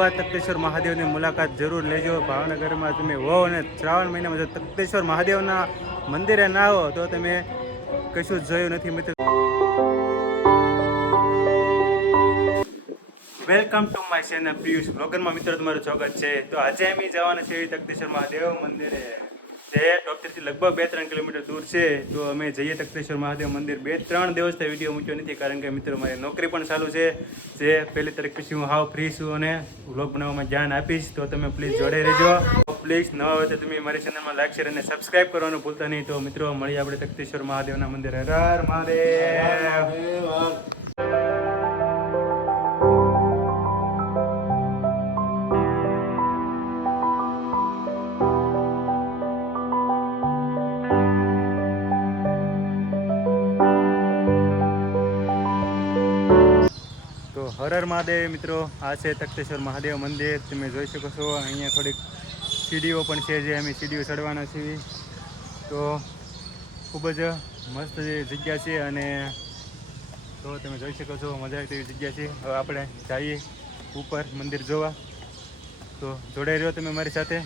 એકવાર તખતેશ્વર મહાદેવની મુલાકાત જરૂર લેજો. ભાવનગરમાં તમે હો અને શ્રાવણ મહિનામાં જો તખતેશ્વર મહાદેવના મંદિરે ના આવો તો તમે કશું જ જોયું નથી મિત્રો. Welcome to my channel Piyush બ્લોગરમાં મિત્રો તમારું સ્વાગત છે. તો આજે અમે જવાના છે તખતેશ્વર મહાદેવ મંદિરે, જે ડોક્ટરથી લગભગ 2-3 કિલોમીટર દૂર છે. તો અમે જઈએ તખતેશ્વર મહાદેવ મંદિર. 2-3 દિવસથી વિડીયો મૂક્યો નથી કારણ કે મિત્રો મારી નોકરી પણ ચાલુ છે. જે 1 તારીખ પછી હું હાવ ફ્રી છું અને વ્લોગ બનાવવામાં ધ્યાન આપીશ. તો તમે પ્લીઝ જોડે રહેજો. પ્લીઝ નવા હોય તો તમે મારી ચેનલમાં લાઈક શેર અને સબસ્ક્રાઈબ કરવાનું ભૂલતા નહીં. તો મિત્રો મળીએ આપણે તખતેશ્વર મહાદેવના મંદિરે. હર હર મહાદેવ. હર હર મહાદેવ મિત્રો, આ છે તખતેશ્વર મહાદેવ મંદિર. તમે જોઈ શકો છો અહીંયા થોડીક સીડીઓ પણ છે, જે અમે સીડીઓ ચડવાના છીએ. તો ખૂબ જ મસ્ત જગ્યા છે અને તો તમે જોઈ શકો છો મજા આવે તેવી જગ્યા છે. હવે આપણે જઈએ ઉપર મંદિર જોવા. તો જોડાઈ રહ્યો તમે મારી સાથે.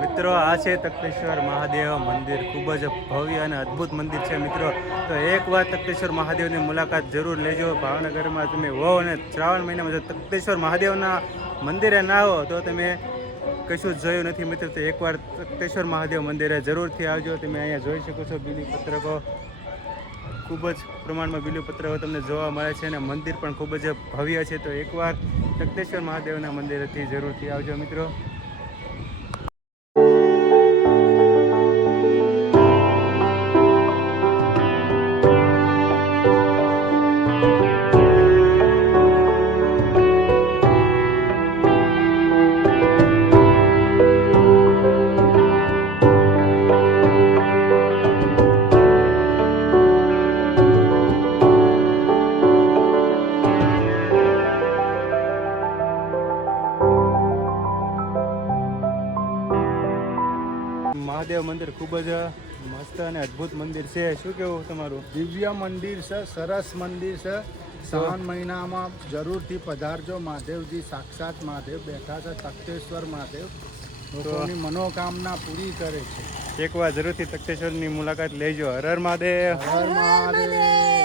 મિત્રો આ છે તખતેશ્વર મહાદેવ મંદિર. ખૂબ જ ભવ્ય અને અદ્ભુત મંદિર છે મિત્રો. તો એકવાર તખતેશ્વર મહાદેવની મુલાકાત જરૂર લેજો. ભાવનગરમાં તમે હો અને શ્રાવણ મહિનામાં જો તખતેશ્વર મહાદેવના મંદિરે ના આવો તો તમે કશું જ જોયું નથી મિત્રો. તો એકવાર તખતેશ્વર મહાદેવ મંદિરે જરૂરથી આવજો. તમે અહીંયા જોઈ શકો છો બીલીપત્રકો, ખૂબ જ પ્રમાણમાં બીલીપત્રકો તમને જોવા મળે છે અને મંદિર પણ ખૂબ જ ભવ્ય છે. તો એકવાર તખતેશ્વર મહાદેવના મંદિરેથી જરૂરથી આવજો મિત્રો. મહાદેવ મંદિર ખૂબ જ મસ્ત અને અદ્ભુત મંદિર છે. શું કેવું તમારું? દિવ્ય મંદિર છે, સરસ મંદિર છે. શ્રાવણ મહિનામાં જરૂરથી પધારજો. મહાદેવજી સાક્ષાત મહાદેવ બેઠા છે. તખતેશ્વર મહાદેવ લોકોની મનોકામના પૂરી કરે છે. એકવાર જરૂરથી તખતેશ્વરની મુલાકાત લેજો. હર હર મહાદેવ. હર મહાદેવ.